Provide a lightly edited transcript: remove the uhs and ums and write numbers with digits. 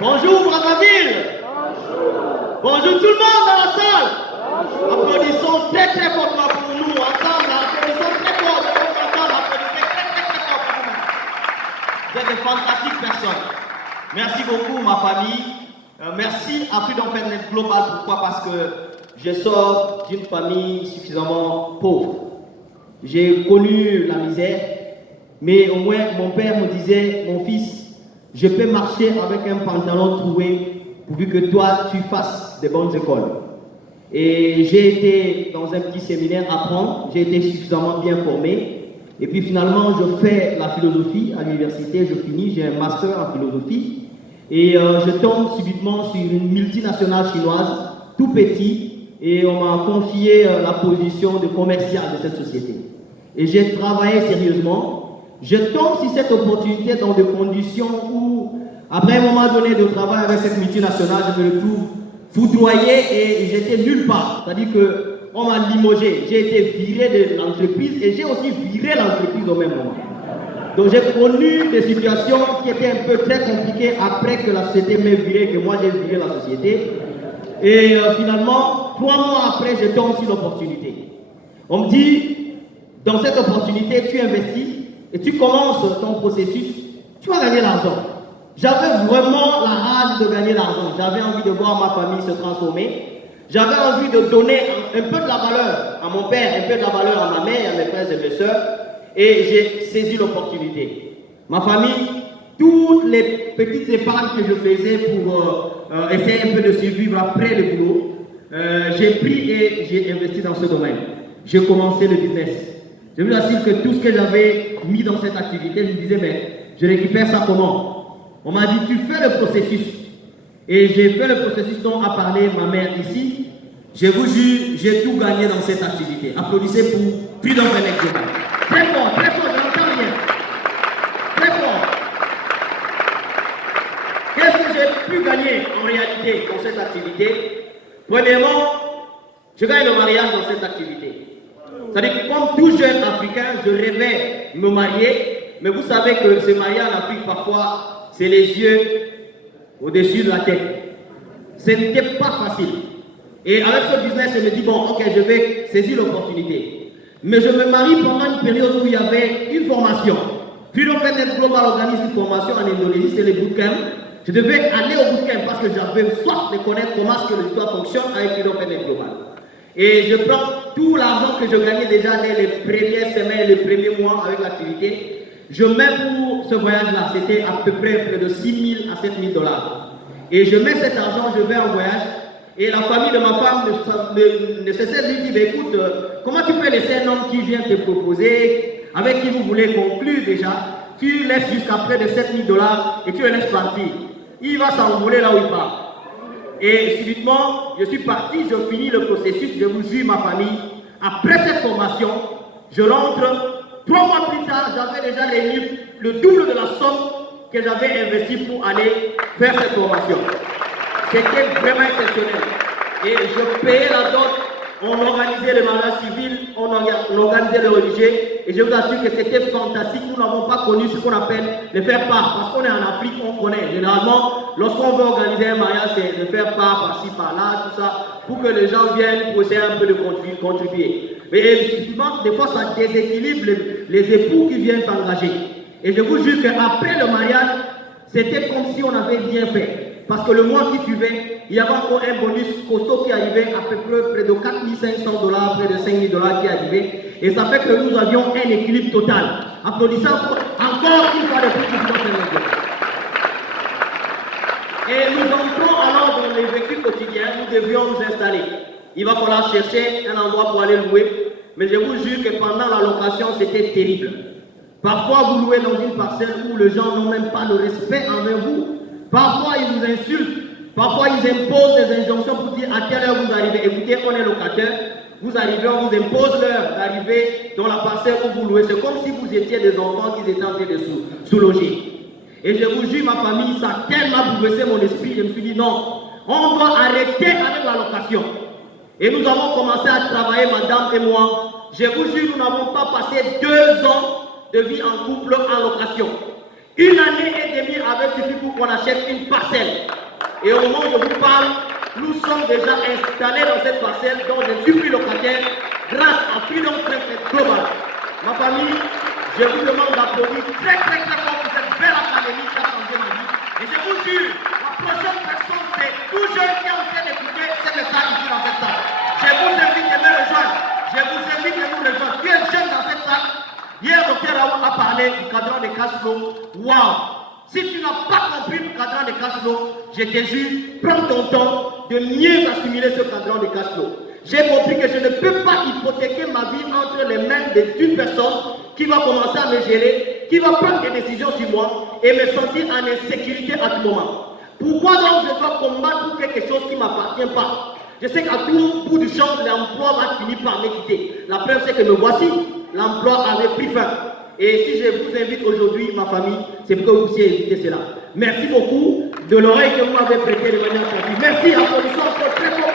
Bonjour Brazzaville. Bonjour tout le monde dans la salle. Applaudissons très très fortement pour nous. Ensemble, applaudissons très fort. Applaudissez très fort pour nous. Vous êtes de fantastiques personnes. Merci beaucoup ma famille. Merci à Freedom Net Global. Pourquoi? Parce que je sors d'une famille suffisamment pauvre. J'ai connu la misère, mais au moins mon père me disait, mon fils, je peux marcher avec un pantalon troué pourvu que toi tu fasses des bonnes écoles. Et j'ai été dans un petit séminaire apprendre, j'ai été suffisamment bien formé. Et puis finalement, je fais la philosophie à l'université, je finis, j'ai un master en philosophie. Et je tombe subitement sur une multinationale chinoise, tout petit, et on m'a confié la position de commercial de cette société. Et j'ai travaillé sérieusement. Je tombe sur cette opportunité dans des conditions où, après un moment donné de travail avec cette multinationale, je me retrouve foudroyé et j'étais nulle part. C'est-à-dire qu'on m'a limogé. J'ai été viré de l'entreprise et j'ai aussi viré l'entreprise au même moment. Donc j'ai connu des situations qui étaient un peu très compliquées après que la société m'ait viré, que moi j'ai viré la société. Et finalement, 3 mois après, je tombe sur l'opportunité. On me dit, dans cette opportunité, tu investis et tu commences ton processus, tu vas gagner l'argent. J'avais vraiment la rage de gagner l'argent. J'avais envie de voir ma famille se transformer. J'avais envie de donner un peu de la valeur à mon père, un peu de la valeur à ma mère, à mes frères et mes soeurs. Et j'ai saisi l'opportunité. Ma famille, toutes les petites épargnes que je faisais pour essayer un peu de survivre après le boulot, j'ai pris et j'ai investi dans ce domaine. J'ai commencé le business. Je vous assure que tout ce que j'avais mis dans cette activité, je me disais, mais je récupère ça comment? On m'a dit, tu fais le processus. Et j'ai fait le processus dont a parlé ma mère ici. Je vous jure, j'ai tout gagné dans cette activité. Applaudissez pour Freedom Net Global. Très fort, je l'entends bien. Très fort. Qu'est-ce que j'ai pu gagner en réalité dans cette activité? Premièrement, je gagne le mariage dans cette activité. C'est-à-dire que comme tout jeune Africain, je rêvais de me marier, mais vous savez que se marier en Afrique, parfois, c'est les yeux au-dessus de la tête. Ce n'était pas facile. Et avec ce business, je me dis, bon, ok, je vais saisir l'opportunité. Mais je me marie pendant une période où il y avait une formation. Freedom Net Global organise une formation en Indonésie, c'est le bootcamp. Je devais aller au bootcamp parce que j'avais soif de connaître comment est-ce que l'histoire fonctionne avec Freedom Net Global. Et je prends tout l'argent que je gagnais déjà dès les premières semaines, les premiers mois avec l'activité. Je mets pour ce voyage-là, c'était à peu près de 6 000 à 7 000 dollars. Et je mets cet argent, je vais en voyage. Et la famille de ma femme ne cessait de lui dire, écoute, comment tu peux laisser un homme qui vient te proposer, avec qui vous voulez conclure déjà, tu laisses jusqu'à près de 7 000 dollars et tu le laisses partir. Il va s'envoler là où il part. Et subitement, je suis parti, je finis le processus, je vous jure ma famille. Après cette formation, je rentre. 3 mois plus tard, j'avais déjà réuni le double de la somme que j'avais investie pour aller faire cette formation. C'était vraiment exceptionnel. Et je payais la dot, on organisait le mariage civil, on organisait le religieux. Et je vous assure que c'était fantastique. Nous n'avons pas connu ce qu'on appelle le faire part. Parce qu'on est en Afrique, on connaît. Généralement, lorsqu'on veut organiser un mariage, c'est de faire part par-ci, par-là, tout ça, pour que les gens viennent pour essayer un peu de contribuer. Mais effectivement, des fois, ça déséquilibre les époux qui viennent s'engager. Et je vous jure qu'après le mariage, c'était comme si on avait bien fait. Parce que le mois qui suivait, il y avait encore un bonus costaud qui arrivait à peu près de 4 500 dollars, près de 5 000 dollars qui arrivait. Et ça fait que nous avions un équilibre total. Applaudissons encore une fois de plus pour notre. Et nous entrons alors dans les véhicules quotidiens, nous devions nous installer. Il va falloir chercher un endroit pour aller louer. Mais je vous jure que pendant la location, c'était terrible. Parfois, vous louez dans une parcelle où les gens n'ont même pas de respect envers vous. Parfois, ils vous insultent. Parfois, ils imposent des injonctions pour dire à quelle heure vous arrivez. Écoutez, on est locataire. Vous arrivez, on vous impose l'heure d'arriver dans la parcelle où vous louez. C'est comme si vous étiez des enfants qui étaient en train de sous-loger. Et je vous jure, ma famille, ça a tellement bouleversé mon esprit. Je me suis dit non, on doit arrêter avec la location. Et nous avons commencé à travailler, madame et moi. Je vous jure, nous n'avons pas passé 2 ans de vie en couple en location. 1 année et demie avait suffi pour qu'on achète une parcelle. Et au moment où je vous parle, nous sommes déjà installés dans cette parcelle dont je suis plus locataire grâce à Freedom Trade Global. Ma famille, je vous demande d'applaudir très fort pour cette belle académie qui a changé ma vie. Et je vous jure, la prochaine personne, c'est tout jeune qui est en train d'écouter ce message ici dans cette salle. Je vous invite de me rejoindre. Je vous invite de nous rejoindre. Tu es jeune dans cette salle. Hier, Dr Raoult a parlé du cadran de cash flow. Waouh! Si tu n'as pas compris le cadran de cash flow, je te jure, prends ton temps de mieux assimiler ce cadran de cash flow. J'ai compris que je ne peux pas hypothéquer ma vie entre les mains d'une personne qui va commencer à me gérer, qui va prendre des décisions sur moi et me sentir en insécurité à tout moment. Pourquoi donc je dois combattre pour quelque chose qui ne m'appartient pas? Je sais qu'à tout bout du champ, l'emploi va finir par me quitter. La preuve, c'est que me voici, l'emploi avait pris fin. Et si je vous invite aujourd'hui, ma famille, c'est pour que vous puissiez éviter cela. Merci beaucoup de l'oreille que vous m'avez prêtée de manière attentive. Merci, applaudissons encore très fort.